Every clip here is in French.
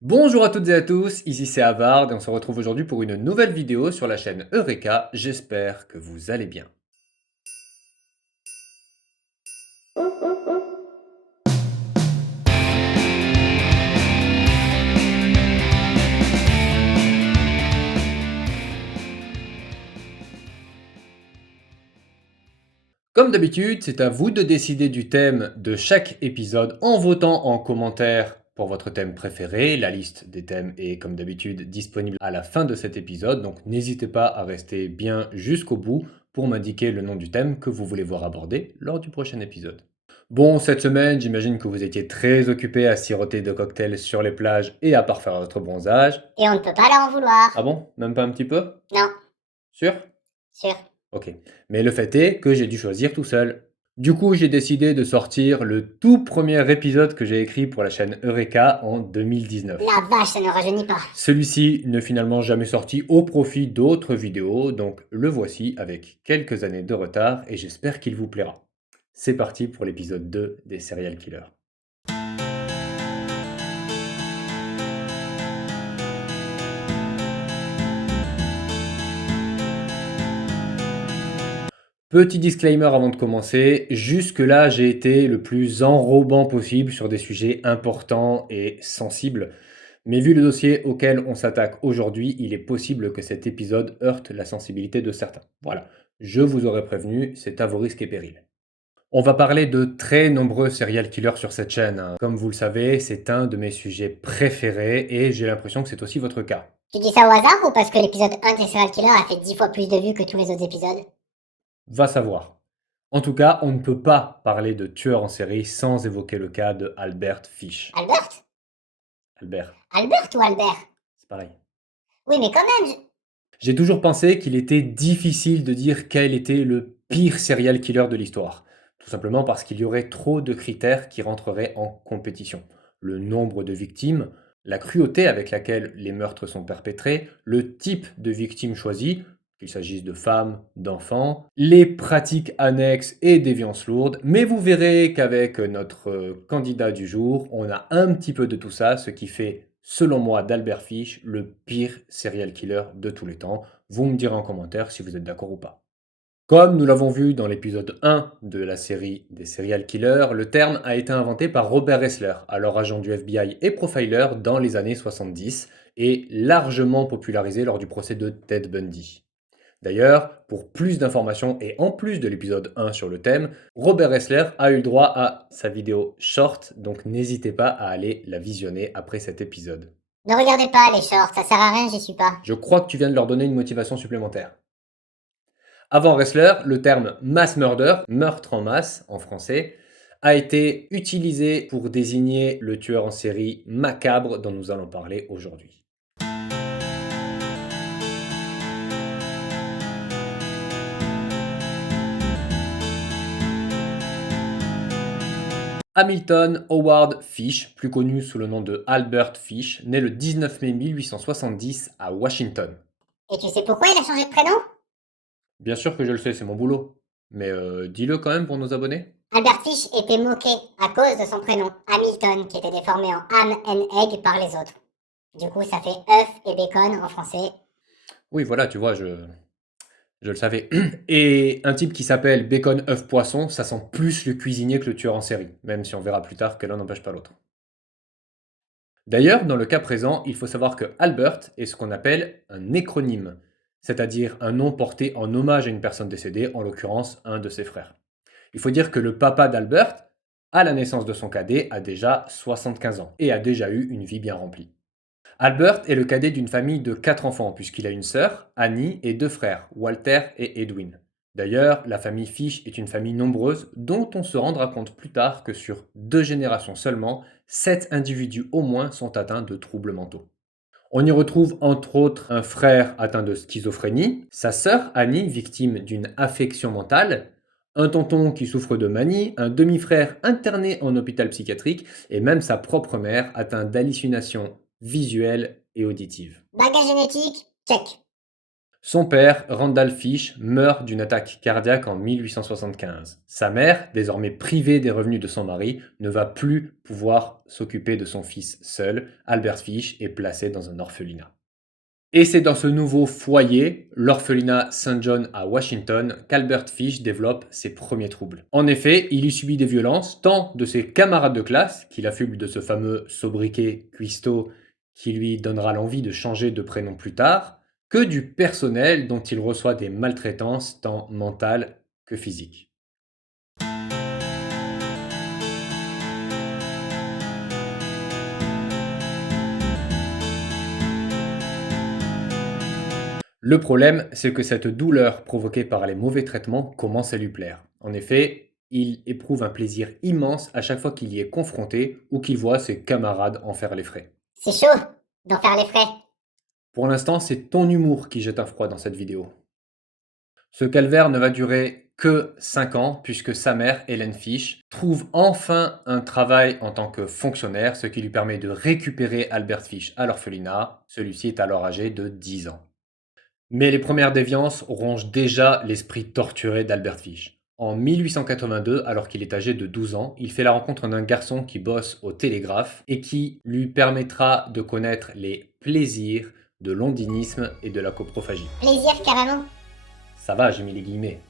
Bonjour à toutes et à tous, ici c'est Havard et on se retrouve aujourd'hui pour une nouvelle vidéo sur la chaîne Eureka. J'espère que vous allez bien. Comme d'habitude, c'est à vous de décider du thème de chaque épisode en votant en commentaire pour votre thème préféré. La liste des thèmes est comme d'habitude disponible à la fin de cet épisode, donc n'hésitez pas à rester bien jusqu'au bout pour m'indiquer le nom du thème que vous voulez voir abordé lors du prochain épisode. Bon, cette semaine, j'imagine que vous étiez très occupé à siroter de cocktails sur les plages et à parfaire votre bronzage. Et on ne peut pas leur en vouloir. Ah bon? Même pas un petit peu? Non, Sûr? sûr. Ok. Mais le fait est que j'ai dû choisir tout seul. Du coup, j'ai décidé de sortir le tout premier épisode que j'ai écrit pour la chaîne Eureka en 2019. La vache, ça ne rajeunit pas. Celui-ci n'est finalement jamais sorti au profit d'autres vidéos, donc le voici avec quelques années de retard et j'espère qu'il vous plaira. C'est parti pour l'épisode 2 des Serial Killers. Petit disclaimer avant de commencer, jusque-là j'ai été le plus enrobant possible sur des sujets importants et sensibles, mais vu le dossier auquel on s'attaque aujourd'hui, il est possible que cet épisode heurte la sensibilité de certains. Voilà, je vous aurais prévenu, c'est à vos risques et périls. On va parler de très nombreux serial killers sur cette chaîne, hein. Comme vous le savez, c'est un de mes sujets préférés et j'ai l'impression que c'est aussi votre cas. Tu dis ça au hasard ou parce que l'épisode 1 des Serial Killer a fait 10 fois plus de vues que tous les autres épisodes? Va savoir. En tout cas, on ne peut pas parler de tueur en série sans évoquer le cas de Albert Fish. Albert? Albert, Albert ou Albert? c'est pareil. Oui, mais quand même. J'ai toujours pensé qu'il était difficile de dire quel était le pire serial killer de l'histoire. Tout simplement parce qu'il y aurait trop de critères qui rentreraient en compétition. Le nombre de victimes, la cruauté avec laquelle les meurtres sont perpétrés, le type de victime choisi, qu'il s'agisse de femmes, d'enfants, les pratiques annexes et déviances lourdes, mais vous verrez qu'avec notre candidat du jour, on a un petit peu de tout ça, ce qui fait, selon moi, d'Albert Fish, le pire serial killer de tous les temps. Vous me direz en commentaire si vous êtes d'accord ou pas. Comme nous l'avons vu dans l'épisode 1 de la série des serial killers, le terme a été inventé par Robert Ressler, alors agent du FBI et profiler dans les années 70, et largement popularisé lors du procès de Ted Bundy. D'ailleurs, pour plus d'informations et en plus de l'épisode 1 sur le thème, Robert Ressler a eu le droit à sa vidéo short, donc n'hésitez pas à aller la visionner après cet épisode. Ne regardez pas les shorts, ça sert à rien, j'y suis pas. Je crois que tu viens de leur donner une motivation supplémentaire. Avant Ressler, le terme mass murder, meurtre en masse en français, a été utilisé pour désigner le tueur en série macabre dont nous allons parler aujourd'hui. Hamilton Howard Fish, plus connu sous le nom de Albert Fish, naît le 19 mai 1870 à Washington. Et tu sais pourquoi il a changé de prénom? Bien sûr que je le sais, c'est mon boulot. Mais dis-le quand même pour nos abonnés. Albert Fish était moqué à cause de son prénom, Hamilton, qui était déformé en ham and egg par les autres. Du coup, ça fait œuf et bacon en français. Oui, voilà, tu vois, je le savais. Et un type qui s'appelle Bacon œuf poisson, ça sent plus le cuisinier que le tueur en série, même si on verra plus tard que l'un n'empêche pas l'autre. D'ailleurs, dans le cas présent, il faut savoir que Albert est ce qu'on appelle un nécronyme, c'est-à-dire un nom porté en hommage à une personne décédée, en l'occurrence un de ses frères. Il faut dire que le papa d'Albert, à la naissance de son cadet, a déjà 75 ans et a déjà eu une vie bien remplie. Albert est le cadet d'une famille de 4 enfants, puisqu'il a une sœur, Annie, et 2 frères, Walter et Edwin. D'ailleurs, la famille Fish est une famille nombreuse dont on se rendra compte plus tard que sur 2 générations seulement, 7 individus au moins sont atteints de troubles mentaux. On y retrouve entre autres un frère atteint de schizophrénie, sa sœur Annie victime d'une affection mentale, un tonton qui souffre de manie, un demi-frère interné en hôpital psychiatrique et même sa propre mère atteinte d'hallucinations visuelles et auditives. Bagage génétique, check. Son père, Randall Fish, meurt d'une attaque cardiaque en 1875. Sa mère, désormais privée des revenus de son mari, ne va plus pouvoir s'occuper de son fils seul. Albert Fish est placé dans un orphelinat. Et c'est dans ce nouveau foyer, l'orphelinat St. John à Washington, qu'Albert Fish développe ses premiers troubles. En effet, il y subit des violences tant de ses camarades de classe, qui l'affublent de ce fameux sobriquet cuistot qui lui donnera l'envie de changer de prénom plus tard, que du personnel dont il reçoit des maltraitances tant mentales que physiques. Le problème, c'est que cette douleur provoquée par les mauvais traitements commence à lui plaire. En effet, il éprouve un plaisir immense à chaque fois qu'il y est confronté ou qu'il voit ses camarades en faire les frais. C'est chaud d'en faire les frais. Pour l'instant, c'est ton humour qui jette un froid dans cette vidéo. Ce calvaire ne va durer que 5 ans puisque sa mère, Helen Fish, trouve enfin un travail en tant que fonctionnaire, ce qui lui permet de récupérer Albert Fish à l'orphelinat. Celui-ci est alors âgé de 10 ans. Mais les premières déviances rongent déjà l'esprit torturé d'Albert Fish. En 1882, alors qu'il est âgé de 12 ans, il fait la rencontre d'un garçon qui bosse au télégraphe et qui lui permettra de connaître les plaisirs de l'ondinisme et de la coprophagie. Plaisir carrément. Ça va, j'ai mis les guillemets.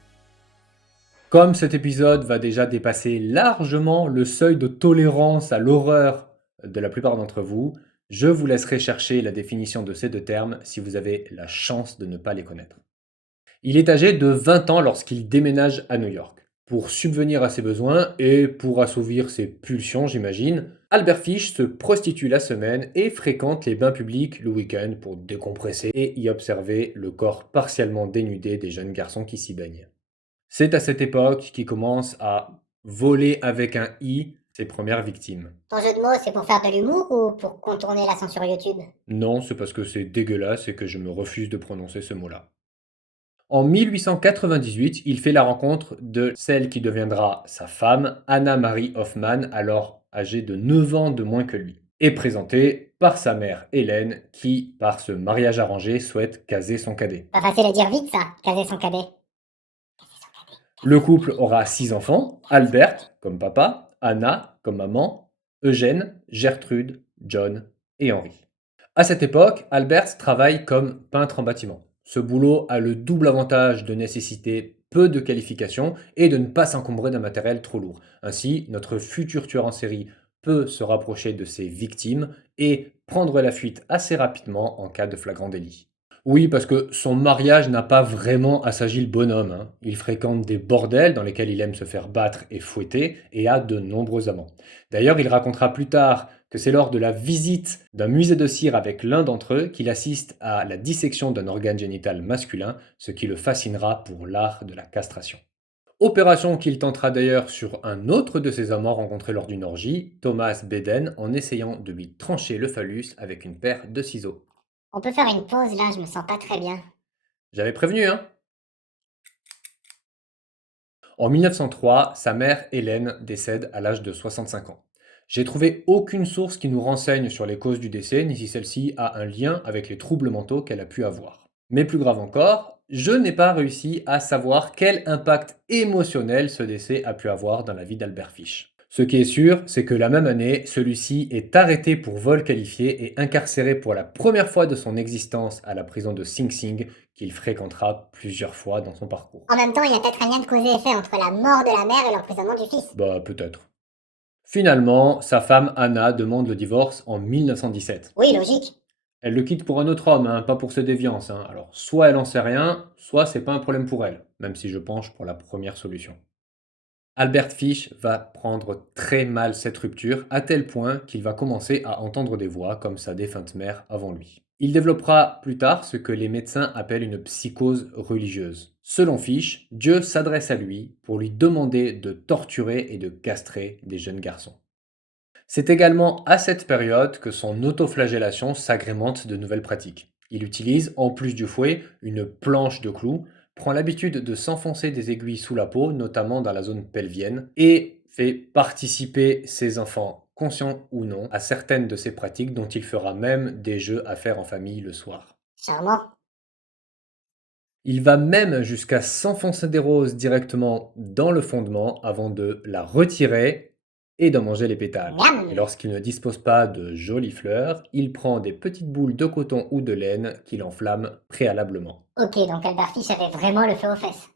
Comme cet épisode va déjà dépasser largement le seuil de tolérance à l'horreur de la plupart d'entre vous, je vous laisserai chercher la définition de ces deux termes si vous avez la chance de ne pas les connaître. Il est âgé de 20 ans lorsqu'il déménage à New York. Pour subvenir à ses besoins et pour assouvir ses pulsions, j'imagine, Albert Fish se prostitue la semaine et fréquente les bains publics le week-end pour décompresser et y observer le corps partiellement dénudé des jeunes garçons qui s'y baignent. C'est à cette époque qu'il commence à voler avec un i ses premières victimes. Ton jeu de mots, c'est pour faire de l'humour ou pour contourner la censure YouTube? Non, c'est parce que c'est dégueulasse et que je me refuse de prononcer ce mot-là. En 1898, il fait la rencontre de celle qui deviendra sa femme, Anna Marie Hoffman, alors âgée de 9 ans de moins que lui, et présentée par sa mère Hélène, qui, par ce mariage arrangé, souhaite caser son cadet. Pas facile à dire vite ça, caser son cadet. Le couple aura 6 enfants, Albert comme papa, Anna comme maman, Eugène, Gertrude, John et Henri. À cette époque, Albert travaille comme peintre en bâtiment. Ce boulot a le double avantage de nécessiter peu de qualifications et de ne pas s'encombrer d'un matériel trop lourd. Ainsi, notre futur tueur en série peut se rapprocher de ses victimes et prendre la fuite assez rapidement en cas de flagrant délit. Oui, parce que son mariage n'a pas vraiment assagi le bonhomme, hein. Il fréquente des bordels dans lesquels il aime se faire battre et fouetter et a de nombreux amants. D'ailleurs, il racontera plus tard que c'est lors de la visite d'un musée de cire avec l'un d'entre eux qu'il assiste à la dissection d'un organe génital masculin, ce qui le fascinera pour l'art de la castration. Opération qu'il tentera d'ailleurs sur un autre de ses amants rencontrés lors d'une orgie, Thomas Beden, en essayant de lui trancher le phallus avec une paire de ciseaux. On peut faire une pause là, je me sens pas très bien. J'avais prévenu, hein. En 1903, sa mère Hélène décède à l'âge de 65 ans. J'ai trouvé aucune source qui nous renseigne sur les causes du décès, ni si celle-ci a un lien avec les troubles mentaux qu'elle a pu avoir. Mais plus grave encore, je n'ai pas réussi à savoir quel impact émotionnel ce décès a pu avoir dans la vie d'Albert Fish. Ce qui est sûr, c'est que la même année, celui-ci est arrêté pour vol qualifié et incarcéré pour la première fois de son existence à la prison de Sing Sing, qu'il fréquentera plusieurs fois dans son parcours. En même temps, il y a peut-être un lien de cause et effet entre la mort de la mère et l'emprisonnement du fils. Bah, peut-être. Finalement, sa femme Anna demande le divorce en 1917. Oui, logique. Elle le quitte pour un autre homme, hein, pas pour ses déviances, hein. Alors, soit elle en sait rien, soit c'est pas un problème pour elle, même si je penche pour la première solution. Albert Fish va prendre très mal cette rupture, à tel point qu'il va commencer à entendre des voix comme sa défunte mère avant lui. Il développera plus tard ce que les médecins appellent une psychose religieuse. Selon Fish, Dieu s'adresse à lui pour lui demander de torturer et de castrer des jeunes garçons. C'est également à cette période que son autoflagellation s'agrémente de nouvelles pratiques. Il utilise, en plus du fouet, une planche de clous, prend l'habitude de s'enfoncer des aiguilles sous la peau, notamment dans la zone pelvienne, et fait participer ses enfants, conscients ou non, à certaines de ces pratiques dont il fera même des jeux à faire en famille le soir. Charmant. Il va même jusqu'à s'enfoncer des roses directement dans le fondement avant de la retirer et d'en manger les pétales. Miam! Et lorsqu'il ne dispose pas de jolies fleurs, il prend des petites boules de coton ou de laine qu'il enflamme préalablement. Ok, donc Albert Fish avait vraiment le feu aux fesses.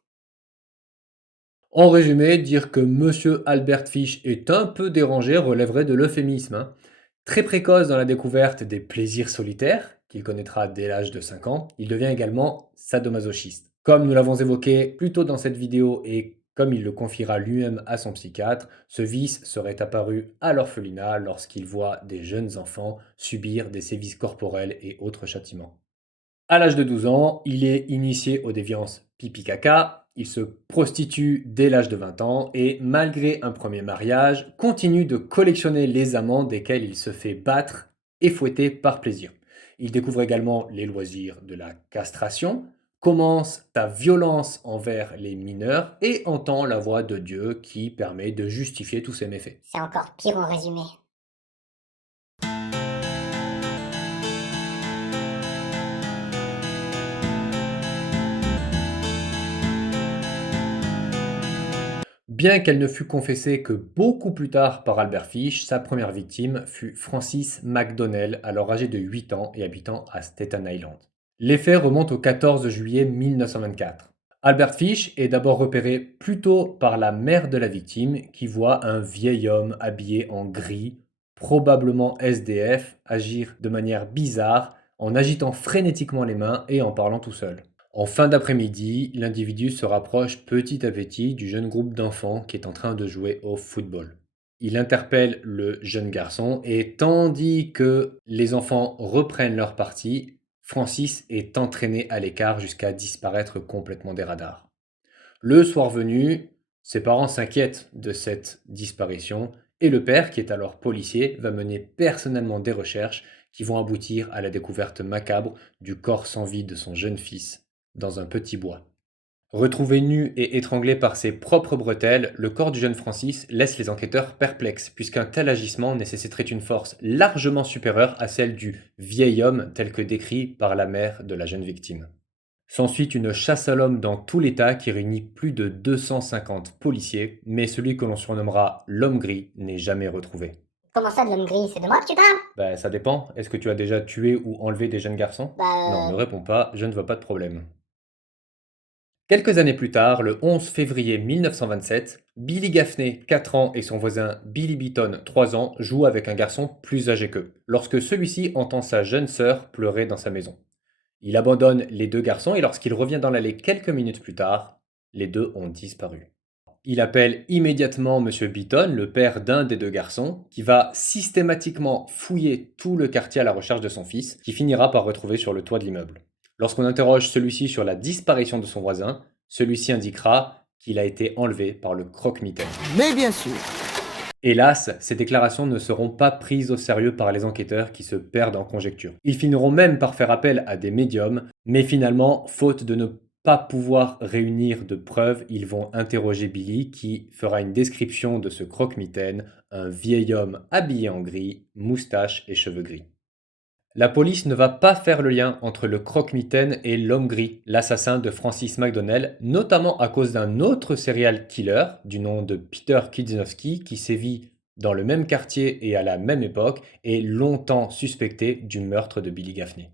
En résumé, dire que Monsieur Albert Fish est un peu dérangé relèverait de l'euphémisme, hein. Très précoce dans la découverte des plaisirs solitaires, qu'il connaîtra dès l'âge de 5 ans, il devient également sadomasochiste. Comme nous l'avons évoqué plus tôt dans cette vidéo et comme il le confiera lui-même à son psychiatre, ce vice serait apparu à l'orphelinat lorsqu'il voit des jeunes enfants subir des sévices corporels et autres châtiments. À l'âge de 12 ans, il est initié aux déviances pipi-caca, il se prostitue dès l'âge de 20 ans et, malgré un premier mariage, continue de collectionner les amants desquels il se fait battre et fouetter par plaisir. Il découvre également les loisirs de la castration, commence sa violence envers les mineurs et entend la voix de Dieu qui permet de justifier tous ses méfaits. C'est encore pire en résumé. Bien qu'elle ne fût confessée que beaucoup plus tard par Albert Fish, sa première victime fut Francis McDonnell, alors âgé de 8 ans et habitant à Staten Island. Les faits remontent au 14 juillet 1924. Albert Fish est d'abord repéré plutôt par la mère de la victime qui voit un vieil homme habillé en gris, probablement SDF, agir de manière bizarre en agitant frénétiquement les mains et en parlant tout seul. En fin d'après-midi, l'individu se rapproche petit à petit du jeune groupe d'enfants qui est en train de jouer au football. Il interpelle le jeune garçon et tandis que les enfants reprennent leur partie, Francis est entraîné à l'écart jusqu'à disparaître complètement des radars. Le soir venu, ses parents s'inquiètent de cette disparition et le père, qui est alors policier, va mener personnellement des recherches qui vont aboutir à la découverte macabre du corps sans vie de son jeune fils dans un petit bois. Retrouvé nu et étranglé par ses propres bretelles, le corps du jeune Francis laisse les enquêteurs perplexes, puisqu'un tel agissement nécessiterait une force largement supérieure à celle du vieil homme tel que décrit par la mère de la jeune victime. S'ensuit une chasse à l'homme dans tout l'État qui réunit plus de 250 policiers, mais celui que l'on surnommera l'homme gris n'est jamais retrouvé. Comment ça de l'homme gris? C'est de moi que tu parles? Ben ça dépend, est-ce que tu as déjà tué ou enlevé des jeunes garçons? Non, ne Bah, réponds pas, je ne vois pas de problème. Quelques années plus tard, le 11 février 1927, Billy Gaffney, 4 ans, et son voisin Billy Beaton, 3 ans, jouent avec un garçon plus âgé qu'eux, lorsque celui-ci entend sa jeune sœur pleurer dans sa maison. Il abandonne les deux garçons et lorsqu'il revient dans l'allée quelques minutes plus tard, les deux ont disparu. Il appelle immédiatement Monsieur Beaton, le père d'un des deux garçons, qui va systématiquement fouiller tout le quartier à la recherche de son fils, qui finira par retrouver sur le toit de l'immeuble. Lorsqu'on interroge celui-ci sur la disparition de son voisin, celui-ci indiquera qu'il a été enlevé par le croque-mitaine. Mais bien sûr. Hélas, ces déclarations ne seront pas prises au sérieux par les enquêteurs qui se perdent en conjectures. Ils finiront même par faire appel à des médiums, mais finalement, faute de ne pas pouvoir réunir de preuves, ils vont interroger Billy qui fera une description de ce croque-mitaine, un vieil homme habillé en gris, moustache et cheveux gris. La police ne va pas faire le lien entre le croque-mitaine et l'homme gris, l'assassin de Francis McDonnell, notamment à cause d'un autre serial killer du nom de Peter Kidsnowski qui sévit dans le même quartier et à la même époque et longtemps suspecté du meurtre de Billy Gaffney.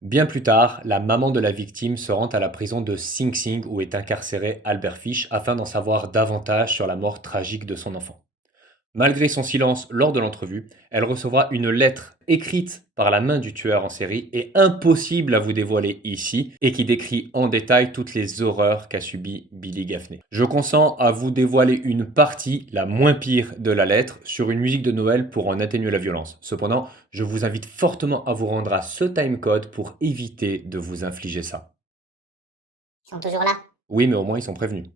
Bien plus tard, la maman de la victime se rend à la prison de Sing Sing où est incarcéré Albert Fish afin d'en savoir davantage sur la mort tragique de son enfant. Malgré son silence lors de l'entrevue, elle recevra une lettre écrite par la main du tueur en série et impossible à vous dévoiler ici et qui décrit en détail toutes les horreurs qu'a subi Billy Gaffney. Je consens à vous dévoiler une partie, la moins pire de la lettre, sur une musique de Noël pour en atténuer la violence. Cependant, je vous invite fortement à vous rendre à ce timecode pour éviter de vous infliger ça. ils sont toujours là. Oui, mais au moins ils sont prévenus.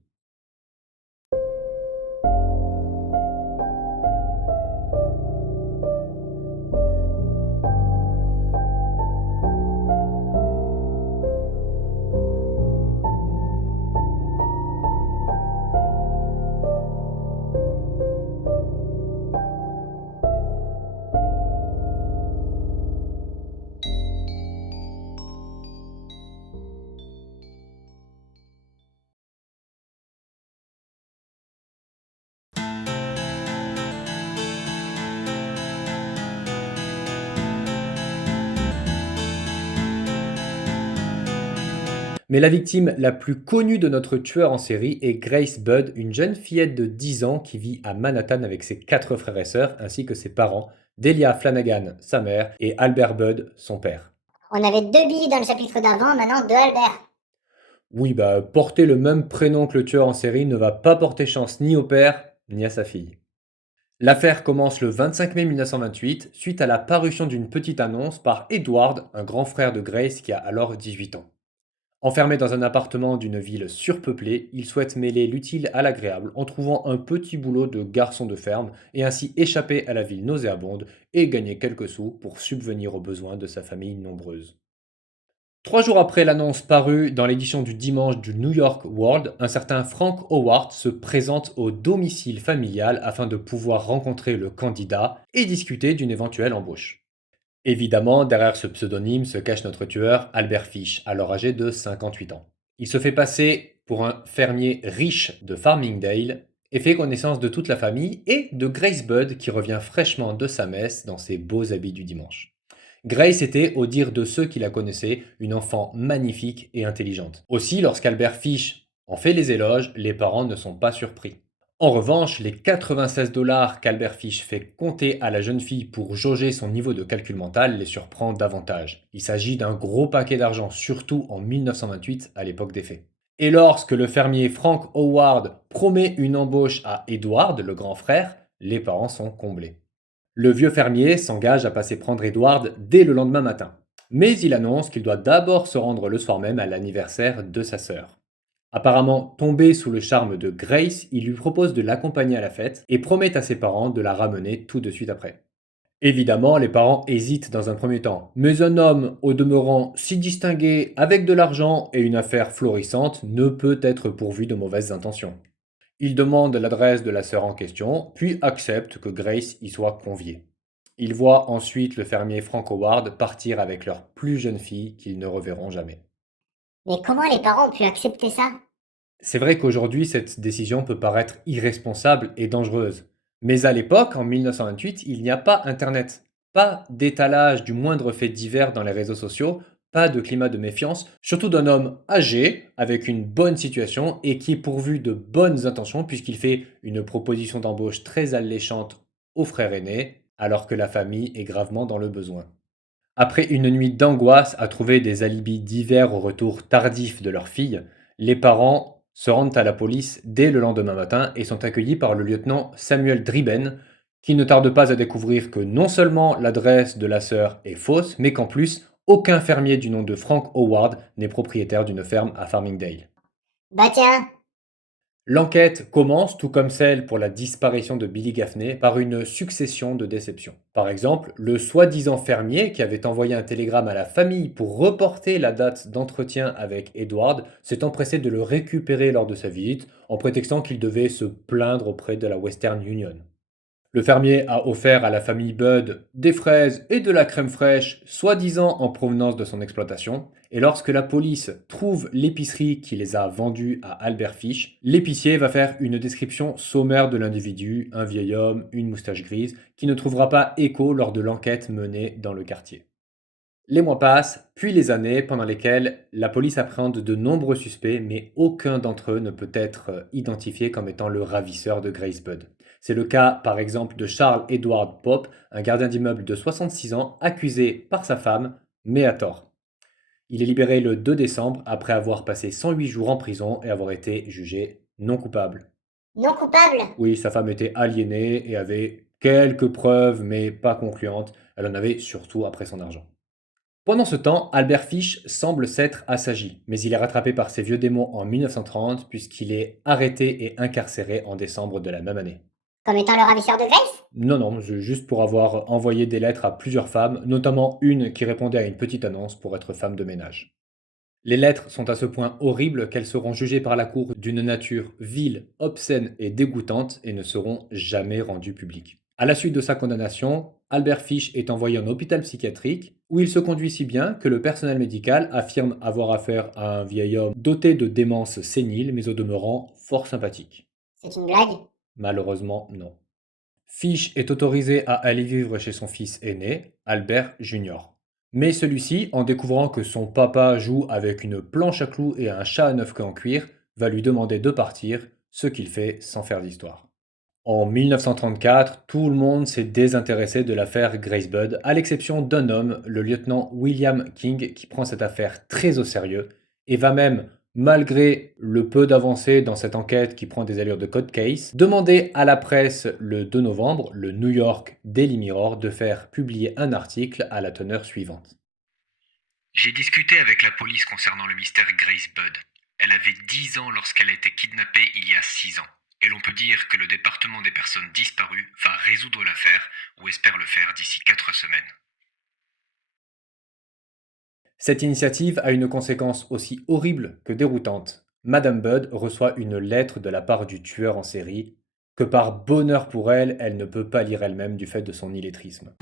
Mais la victime la plus connue de notre tueur en série est Grace Budd, une jeune fillette de 10 ans qui vit à Manhattan avec ses 4 frères et sœurs, ainsi que ses parents, Delia Flanagan, sa mère, et Albert Budd, son père. On avait deux billes dans le chapitre d'avant, maintenant deux Albert. Oui, bah, porter le même prénom que le tueur en série ne va pas porter chance ni au père, ni à sa fille. L'affaire commence le 25 mai 1928, suite à la parution d'une petite annonce par Edward, un grand frère de Grace qui a alors 18 ans. Enfermé dans un appartement d'une ville surpeuplée, il souhaite mêler l'utile à l'agréable en trouvant un petit boulot de garçon de ferme et ainsi échapper à la ville nauséabonde et gagner quelques sous pour subvenir aux besoins de sa famille nombreuse. 3 jours après l'annonce parue dans l'édition du dimanche du New York World, un certain Frank Howard se présente au domicile familial afin de pouvoir rencontrer le candidat et discuter d'une éventuelle embauche. Évidemment, derrière ce pseudonyme se cache notre tueur, Albert Fish, alors âgé de 58 ans. Il se fait passer pour un fermier riche de Farmingdale et fait connaissance de toute la famille et de Grace Budd qui revient fraîchement de sa messe dans ses beaux habits du dimanche. Grace était, au dire de ceux qui la connaissaient, une enfant magnifique et intelligente. Aussi, lorsqu'Albert Fish en fait les éloges, les parents ne sont pas surpris. En revanche, les 96 $ qu'Albert Fish fait compter à la jeune fille pour jauger son niveau de calcul mental les surprend davantage. Il s'agit d'un gros paquet d'argent, surtout en 1928, à l'époque des faits. Et lorsque le fermier Frank Howard promet une embauche à Edward, le grand frère, les parents sont comblés. Le vieux fermier s'engage à passer prendre Edward dès le lendemain matin. Mais il annonce qu'il doit d'abord se rendre le soir même à l'anniversaire de sa sœur. Apparemment tombé sous le charme de Grace, il lui propose de l'accompagner à la fête et promet à ses parents de la ramener tout de suite après. Évidemment, les parents hésitent dans un premier temps, mais un homme, au demeurant si distingué, avec de l'argent et une affaire florissante, ne peut être pourvu de mauvaises intentions. Il demande l'adresse de la sœur en question, puis accepte que Grace y soit conviée. Il voit ensuite le fermier Frank Howard partir avec leur plus jeune fille qu'ils ne reverront jamais. Mais comment les parents ont pu accepter ça? C'est vrai qu'aujourd'hui, cette décision peut paraître irresponsable et dangereuse. Mais à l'époque, en 1928, il n'y a pas Internet. Pas d'étalage du moindre fait divers dans les réseaux sociaux, pas de climat de méfiance, surtout d'un homme âgé, avec une bonne situation et qui est pourvu de bonnes intentions puisqu'il fait une proposition d'embauche très alléchante au frère aîné, alors que la famille est gravement dans le besoin. Après une nuit d'angoisse à trouver des alibis divers au retour tardif de leur fille, les parents se rendent à la police dès le lendemain matin et sont accueillis par le lieutenant Samuel Driben, qui ne tarde pas à découvrir que non seulement l'adresse de la sœur est fausse, mais qu'en plus, aucun fermier du nom de Frank Howard n'est propriétaire d'une ferme à Farmingdale. Bah tiens, L'enquête commence, tout comme celle pour la disparition de Billy Gaffney, par une succession de déceptions. Par exemple, le soi-disant fermier qui avait envoyé un télégramme à la famille pour reporter la date d'entretien avec Edward s'est empressé de le récupérer lors de sa visite en prétextant qu'il devait se plaindre auprès de la Western Union. Le fermier a offert à la famille Budd des fraises et de la crème fraîche, soi-disant en provenance de son exploitation, et lorsque la police trouve l'épicerie qui les a vendues à Albert Fish, l'épicier va faire une description sommaire de l'individu, un vieil homme, une moustache grise, qui ne trouvera pas écho lors de l'enquête menée dans le quartier. Les mois passent, puis les années pendant lesquelles la police appréhende de nombreux suspects, mais aucun d'entre eux ne peut être identifié comme étant le ravisseur de Grace Budd. C'est le cas par exemple de Charles Edward Pope, un gardien d'immeuble de 66 ans, accusé par sa femme, mais à tort. Il est libéré le 2 décembre après avoir passé 108 jours en prison et avoir été jugé non coupable. non coupable? Oui, sa femme était aliénée et avait quelques preuves, mais pas concluantes. Elle en avait surtout après son argent. Pendant ce temps, Albert Fish semble s'être assagi, mais il est rattrapé par ses vieux démons en 1930 puisqu'il est arrêté et incarcéré en décembre de la même année. Comme étant le ravisseur de Grace? Non, non, juste pour avoir envoyé des lettres à plusieurs femmes, notamment une qui répondait à une petite annonce pour être femme de ménage. Les lettres sont à ce point horribles qu'elles seront jugées par la cour d'une nature vile, obscène et dégoûtante et ne seront jamais rendues publiques. À la suite de sa condamnation, Albert Fish est envoyé en hôpital psychiatrique où il se conduit si bien que le personnel médical affirme avoir affaire à un vieil homme doté de démence sénile mais au demeurant fort sympathique. C'est une blague? Malheureusement, non. Fish est autorisé à aller vivre chez son fils aîné, Albert Jr. Mais celui-ci, en découvrant que son papa joue avec une planche à clous et un chat à 9 queues en cuir, va lui demander de partir, ce qu'il fait sans faire d'histoire. En 1934, tout le monde s'est désintéressé de l'affaire Grace Budd, à l'exception d'un homme, le lieutenant William King, qui prend cette affaire très au sérieux et va même, malgré le peu d'avancées dans cette enquête qui prend des allures de code case, demander à la presse le 2 novembre, le New York Daily Mirror, de faire publier un article à la teneur suivante. J'ai discuté avec la police concernant le mystère Grace Budd. Elle avait 10 ans lorsqu'elle a été kidnappée il y a 6 ans. Et l'on peut dire que le département des personnes disparues va résoudre l'affaire ou espère le faire d'ici 4 semaines. Cette initiative a une conséquence aussi horrible que déroutante. Madame Budd reçoit une lettre de la part du tueur en série, que par bonheur pour elle, elle ne peut pas lire elle-même du fait de son illettrisme.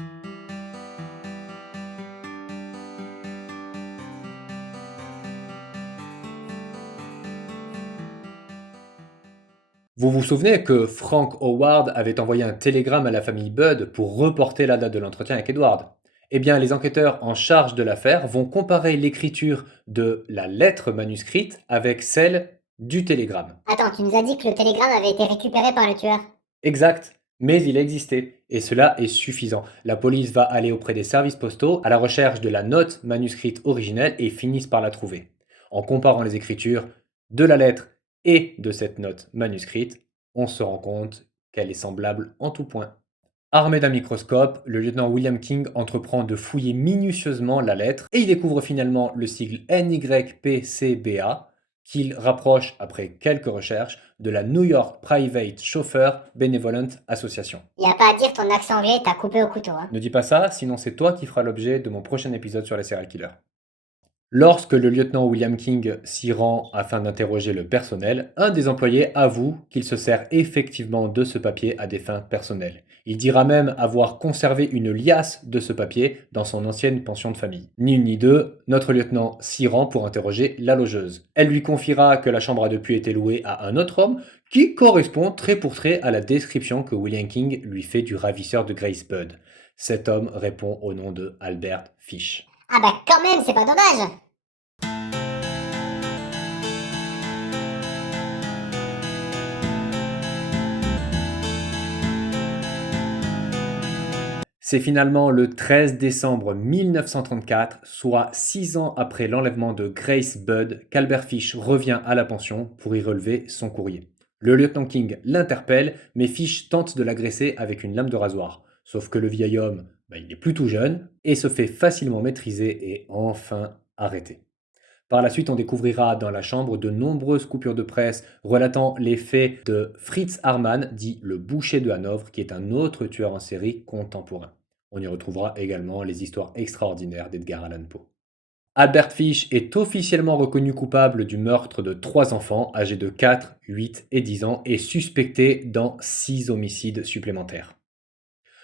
Vous vous souvenez que Frank Howard avait envoyé un télégramme à la famille Budd pour reporter la date de l'entretien avec Edward? Eh bien, les enquêteurs en charge de l'affaire vont comparer l'écriture de la lettre manuscrite avec celle du télégramme. Attends, tu nous as dit que le télégramme avait été récupéré par le tueur. Exact, mais il existait, et cela est suffisant. La police va aller auprès des services postaux à la recherche de la note manuscrite originelle et finissent par la trouver. En comparant les écritures de la lettre et de cette note manuscrite, on se rend compte qu'elle est semblable en tout point. Armé d'un microscope, le lieutenant William King entreprend de fouiller minutieusement la lettre et il découvre finalement le sigle NYPCBA qu'il rapproche, après quelques recherches, de la New York Private Chauffeur Benevolent Association. Y a pas à dire, ton accent anglais t'a coupé au couteau, hein. Ne dis pas ça, sinon c'est toi qui feras l'objet de mon prochain épisode sur les serial killers. Lorsque le lieutenant William King s'y rend afin d'interroger le personnel, un des employés avoue qu'il se sert effectivement de ce papier à des fins personnelles. Il dira même avoir conservé une liasse de ce papier dans son ancienne pension de famille. Ni une ni deux, notre lieutenant s'y rend pour interroger la logeuse. Elle lui confiera que la chambre a depuis été louée à un autre homme qui correspond trait pour trait à la description que William King lui fait du ravisseur de Grace Budd. Cet homme répond au nom de Albert Fish. Ah bah quand même, c'est pas dommage. C'est finalement le 13 décembre 1934, soit 6 ans après l'enlèvement de Grace Budd, qu'Albert Fish revient à la pension pour y relever son courrier. Le lieutenant King l'interpelle, mais Fish tente de l'agresser avec une lame de rasoir. Sauf que le vieil homme, il est plutôt jeune et se fait facilement maîtriser et enfin arrêter. Par la suite, on découvrira dans la chambre de nombreuses coupures de presse relatant les faits de Fritz Harman, dit le boucher de Hanovre, qui est un autre tueur en série contemporain. On y retrouvera également les histoires extraordinaires d'Edgar Allan Poe. Albert Fish est officiellement reconnu coupable du meurtre de 3 enfants âgés de 4, 8 et 10 ans et suspecté dans 6 homicides supplémentaires.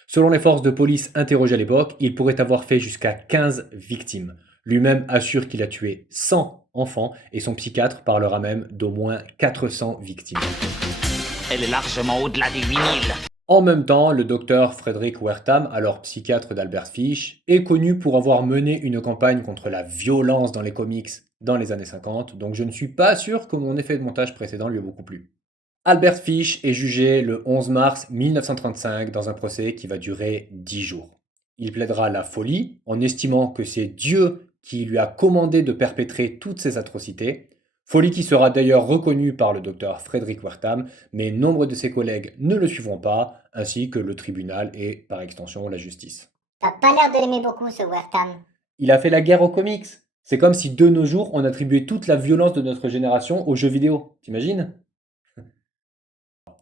Selon les forces de police interrogées à l'époque, il pourrait avoir fait jusqu'à 15 victimes. Lui-même assure qu'il a tué 100 enfants et son psychiatre parlera même d'au moins 400 victimes. Elle est largement au-delà des 8000. En même temps, le docteur Frederick Wertham, alors psychiatre d'Albert Fish, est connu pour avoir mené une campagne contre la violence dans les comics dans les années 50, donc je ne suis pas sûr que mon effet de montage précédent lui ait beaucoup plu. Albert Fish est jugé le 11 mars 1935 dans un procès qui va durer 10 jours. Il plaidera la folie en estimant que c'est Dieu qui lui a commandé de perpétrer toutes ces atrocités, folie qui sera d'ailleurs reconnue par le docteur Frederick Wertham, mais nombre de ses collègues ne le suivront pas, ainsi que le tribunal et, par extension, la justice. T'as pas l'air de l'aimer beaucoup, ce Wertham. Il a fait la guerre aux comics. C'est comme si de nos jours, on attribuait toute la violence de notre génération aux jeux vidéo. T'imagines ?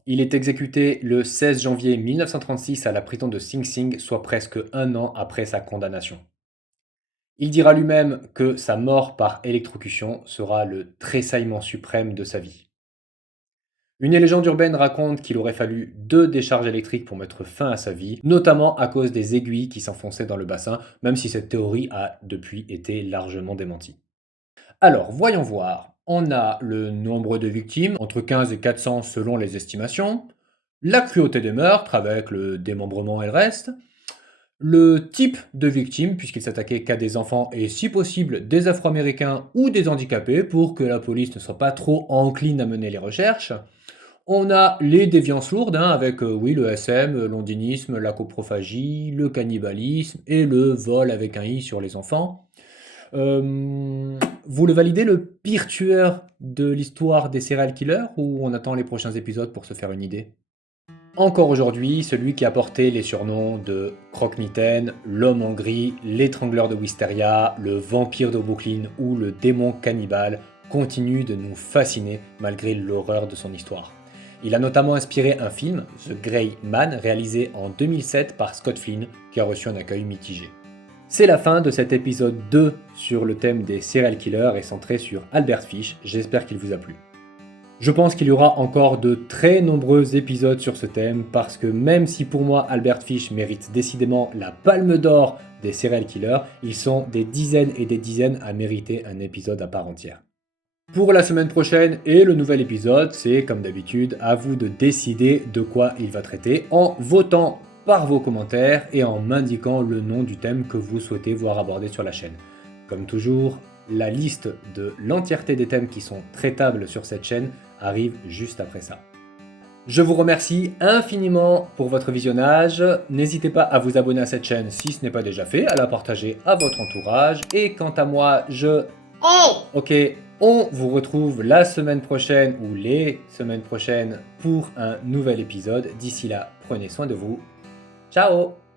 Il est exécuté le 16 janvier 1936 à la prison de Sing Sing, soit presque un an après sa condamnation. Il dira lui-même que sa mort par électrocution sera le tressaillement suprême de sa vie. Une légende urbaine raconte qu'il aurait fallu 2 décharges électriques pour mettre fin à sa vie, notamment à cause des aiguilles qui s'enfonçaient dans le bassin, même si cette théorie a depuis été largement démentie. Alors, voyons voir. On a le nombre de victimes, entre 15 et 400 selon les estimations, la cruauté des meurtres avec le démembrement et le reste, Le type de victime, puisqu'il s'attaquait qu'à des enfants et si possible des Afro-Américains ou des handicapés pour que la police ne soit pas trop encline à mener les recherches. On a les déviances lourdes, hein, avec oui, le SM, l'ondinisme, la coprophagie, le cannibalisme et le vol avec un i sur les enfants. Vous le validez, le pire tueur de l'histoire des serial killers, ou on attend les prochains épisodes pour se faire une idée? Encore aujourd'hui, celui qui a porté les surnoms de Croque-Mitaine, l'homme en gris, l'étrangleur de Wisteria, le vampire de Brooklyn ou le démon cannibale continue de nous fasciner malgré l'horreur de son histoire. Il a notamment inspiré un film, The Grey Man, réalisé en 2007 par Scott Flynn, qui a reçu un accueil mitigé. C'est la fin de cet épisode 2 sur le thème des serial killers et centré sur Albert Fish, j'espère qu'il vous a plu. Je pense qu'il y aura encore de très nombreux épisodes sur ce thème parce que même si pour moi Albert Fish mérite décidément la palme d'or des serial killers, ils sont des dizaines et des dizaines à mériter un épisode à part entière. Pour la semaine prochaine et le nouvel épisode, c'est comme d'habitude à vous de décider de quoi il va traiter en votant par vos commentaires et en m'indiquant le nom du thème que vous souhaitez voir abordé sur la chaîne. Comme toujours, la liste de l'entièreté des thèmes qui sont traitables sur cette chaîne arrive juste après ça. Je vous remercie infiniment pour votre visionnage. N'hésitez pas à vous abonner à cette chaîne si ce n'est pas déjà fait, à la partager à votre entourage. Et quant à moi, Ok, on vous retrouve la semaine prochaine ou les semaines prochaines pour un nouvel épisode. D'ici là, prenez soin de vous. Ciao!